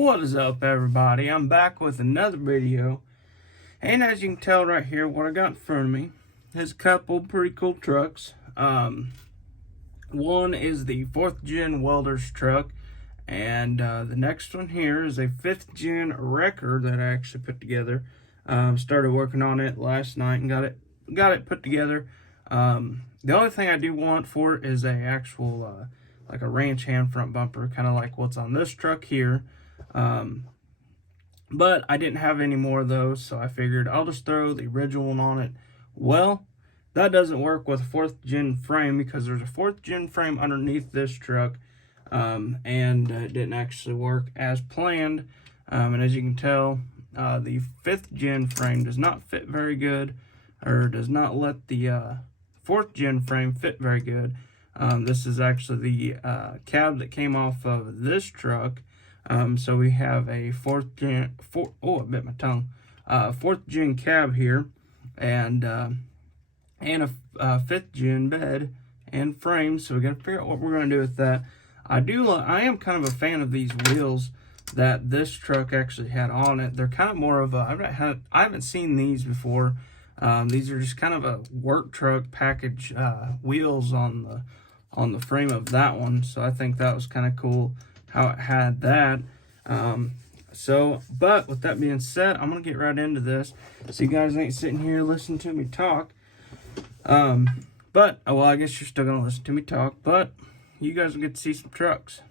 What is up, everybody? I'm back with another video, and as you can tell right here, what I got in front of me is a couple pretty cool trucks. One is the 4th gen welders truck, and the next one here is a 5th gen wrecker that I actually put together. Started working on it last night and got it put together. The only thing I do want for it is a actual like a ranch hand front bumper, kind of like what's on this truck here. But I didn't have any more of those, so I figured I'll just throw the original one on it. Well, that doesn't work with a 4th gen frame because there's a 4th gen frame underneath this truck, and it didn't actually work as planned. And as you can tell, the 5th gen frame does not fit very good, or does not let the 4th gen frame fit very good. This is actually the cab that came off of this truck. So we have a 4th gen, I bit my tongue, 4th gen cab here, and a 5th gen bed and frame. So we got to figure out what we're going to do with that. I am kind of a fan of these wheels that this truck actually had on it. They're kind of more of a, I haven't seen these before. These are just kind of a work truck package wheels on the frame of that one. So I think that was kind of cool how it had that. But with that being said, I'm gonna get right into this so you guys ain't sitting here listening to me talk. Well, I guess you're still gonna listen to me talk, but you guys will get to see some trucks.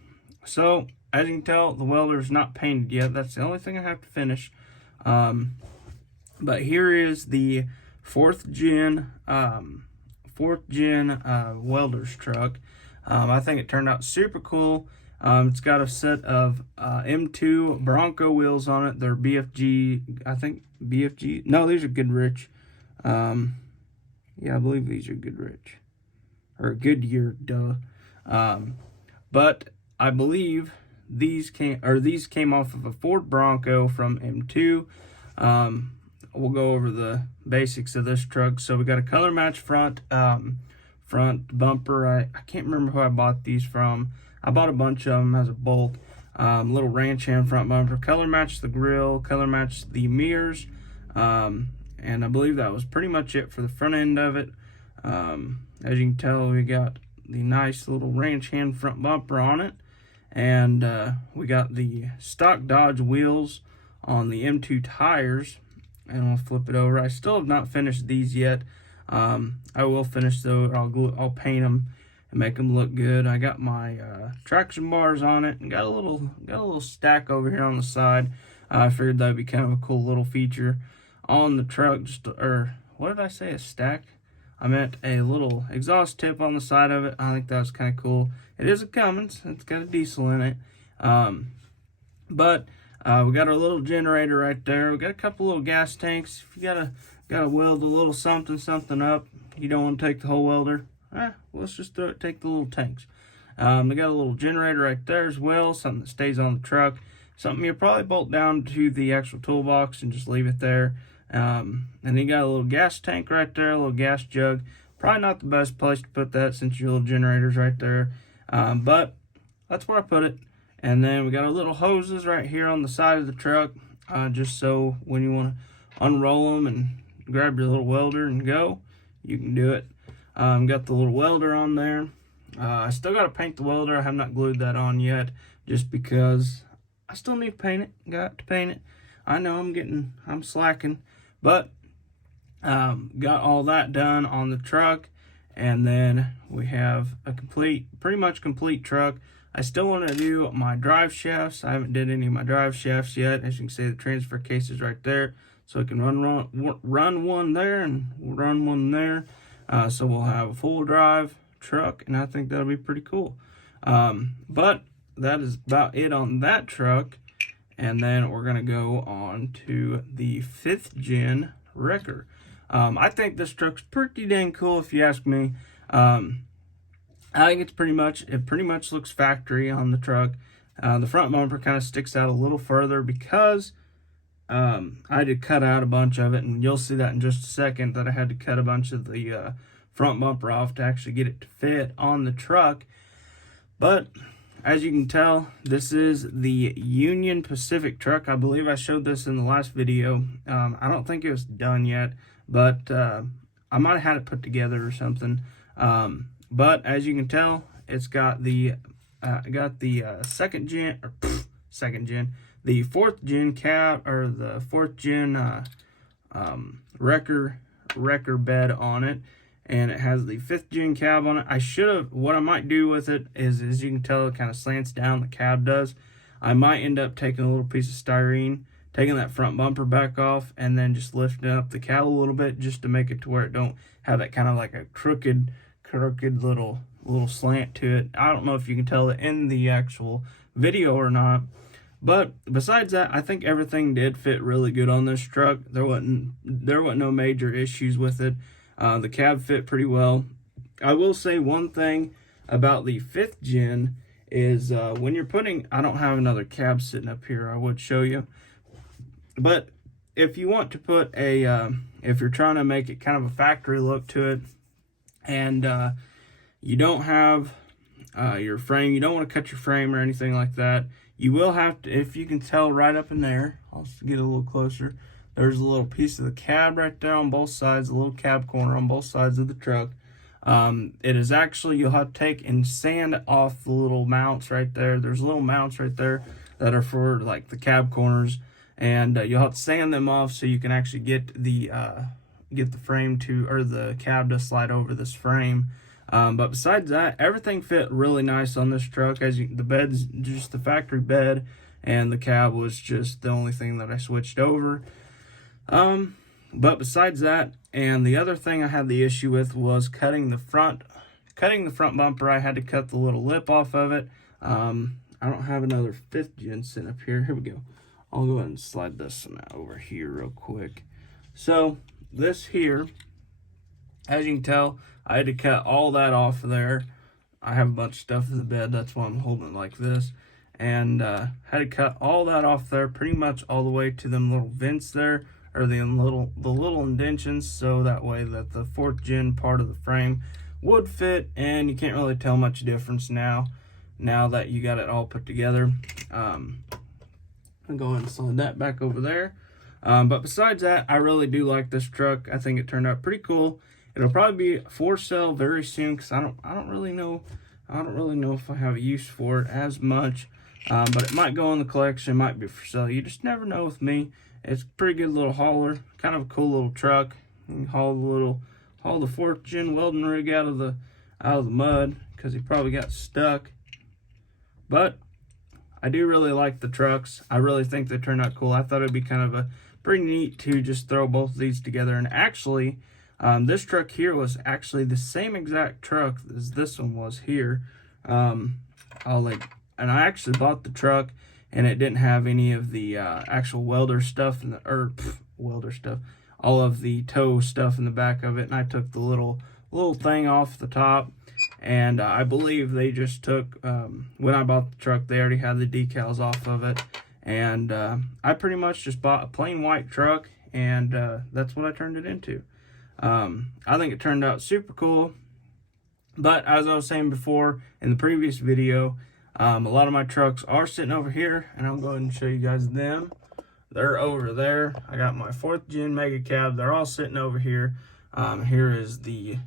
So as you can tell, the welder's not painted yet. That's the only thing I have to finish. But here is the 4th gen welders truck. I think it turned out super cool. It's got a set of M2 Bronco wheels on it. They're BFG, I think BFG. No, these are Goodrich. Yeah, I believe these are Goodrich. Or Goodyear, duh. But I believe these came off of a Ford Bronco from M2. We'll go over the basics of this truck. So we got a color match front bumper. I can't remember who I bought these from. I bought a bunch of them as a bulk. Little ranch hand front bumper. Color matched the grill. Color matched the mirrors. And I believe that was pretty much it for the front end of it. As you can tell, we got the nice little ranch hand front bumper on it. And we got the stock Dodge wheels on the M2 tires. And I'll flip it over. I still have not finished these yet. I will finish those. I'll paint them and make them look good. I got my traction bars on it and got a little stack over here on the side. I figured that'd be kind of a cool little feature on the truck. Or what did I say? A stack? I meant a little exhaust tip on the side of it. I think that was kind of cool. It is a Cummins. It's got a diesel in it. But we got our little generator right there. We got a couple little gas tanks. If you gotta weld a little something up, you don't want to take the whole welder. Let's just take the little tanks. We got a little generator right there as well, something that stays on the truck. Something you'll probably bolt down to the actual toolbox and just leave it there. And then you got a little gas tank right there, a little gas jug. Probably not the best place to put that since your little generator's right there. But that's where I put it. And then we got our little hoses right here on the side of the truck, just so when you want to unroll them and grab your little welder and go, you can do it. Got the little welder on there. I still got to paint the welder. I have not glued that on yet, just because I still need to paint it. Got to paint it. I know I'm slacking, but got all that done on the truck, and then we have a pretty much complete truck. I still want to do my drive shafts. I haven't did any of my drive shafts yet. As you can see, the transfer case is right there, so I can run one there and run one there. So we'll have a full drive truck, and I think that'll be pretty cool. But that is about it on that truck. And then we're gonna go on to the 5th gen wrecker. I think this truck's pretty dang cool if you ask me. I think it pretty much looks factory on the truck. The front bumper kind of sticks out a little further because I had to cut out a bunch of it, and you'll see that in just a second, that I had to cut a bunch of the front bumper off to actually get it to fit on the truck. But as you can tell, this is the Union Pacific truck. I believe I showed this in the last video. I don't think it was done yet, but I might have had it put together or something. But as you can tell, it's got the the fourth gen cab, or the fourth gen wrecker bed on it, and it has the fifth gen cab on it. What I might do with it is, as you can tell, it kind of slants down, the cab does. I might end up taking a little piece of styrene, taking that front bumper back off, and then just lifting up the cab a little bit, just to make it to where it don't have that kind of like a crooked little slant to it. I don't know if you can tell it in the actual video or not, but besides that, I think everything did fit really good on this truck. There wasn't no major issues with it. The cab fit pretty well. I will say one thing about the fifth gen is when you're putting, I don't have another cab sitting up here, I would show you, but if you want to put a if you're trying to make it kind of a factory look to it, and you don't have your frame, you don't want to cut your frame or anything like that, you will have to, if you can tell right up in there, I'll get a little closer, there's a little piece of the cab right there on both sides, a little cab corner on both sides of the truck. It is actually, you'll have to take and sand off the little mounts right there. There's little mounts right there that are for like the cab corners, and you'll have to sand them off so you can actually get the frame to, or the cab to slide over this frame. But besides that, everything fit really nice on this truck. The bed's just the factory bed, and the cab was just the only thing that I switched over. But besides that, and the other thing I had the issue with was cutting the front bumper. I had to cut the little lip off of it. I don't have another fifth gen sitting up here. Here we go. I'll go ahead and slide this one out over here real quick. So this here, as you can tell, I had to cut all that off of there. I have a bunch of stuff in the bed, that's why I'm holding it like this. And had to cut all that off there, pretty much all the way to them little vents there, or the little indentions, so that way that the fourth gen part of the frame would fit, and you can't really tell much difference now that you got it all put together. I'll go ahead and slide that back over there. But besides that, I really do like this truck. I think it turned out pretty cool. It'll probably be for sale very soon, because I don't really know if I have a use for it as much. But it might go in the collection, it might be for sale. You just never know with me. It's a pretty good little hauler, kind of a cool little truck. You can haul the fourth gen welding rig out of the mud, because he probably got stuck. But I do really like the trucks. I really think they turned out cool. I thought it'd be kind of a pretty neat to just throw both of these together. And actually, this truck here was actually the same exact truck as this one was here. And I actually bought the truck, and it didn't have any of the actual welder stuff all of the tow stuff in the back of it. And I took the little thing off the top, and I believe they just took, when I bought the truck, they already had the decals off of it. And I pretty much just bought a plain white truck, and that's what I turned it into. I think it turned out super cool. But as I was saying before in the previous video, a lot of my trucks are sitting over here, and I'll go ahead and show you guys them. They're over there. I got my 4th gen mega cab. They're all sitting over here. Here is the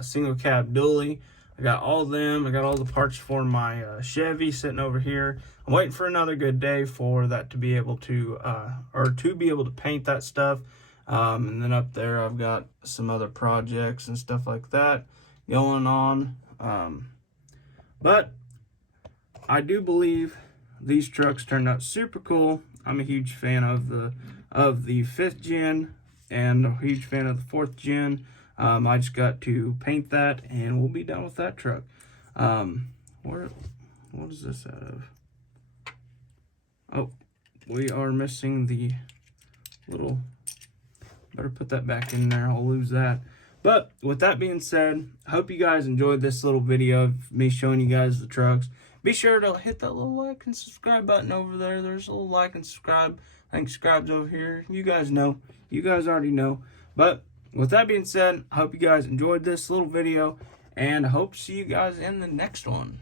single cab dually. I got all of them. I got all the parts for my Chevy sitting over here. I'm waiting for another good day for that to be able to, paint that stuff. And then up there, I've got some other projects and stuff like that going on. But I do believe these trucks turned out super cool. I'm a huge fan of the 5th gen and a huge fan of the 4th gen. I just got to paint that, and we'll be done with that truck. What is this out of? Oh, we are missing the little, better put that back in there, I'll lose that. But with that being said, I hope you guys enjoyed this little video of me showing you guys the trucks. Be sure to hit that little like and subscribe button over there. There's a little like and subscribe. I think subscribe's over here. You guys know. You guys already know. But with that being said, I hope you guys enjoyed this little video, and I hope to see you guys in the next one.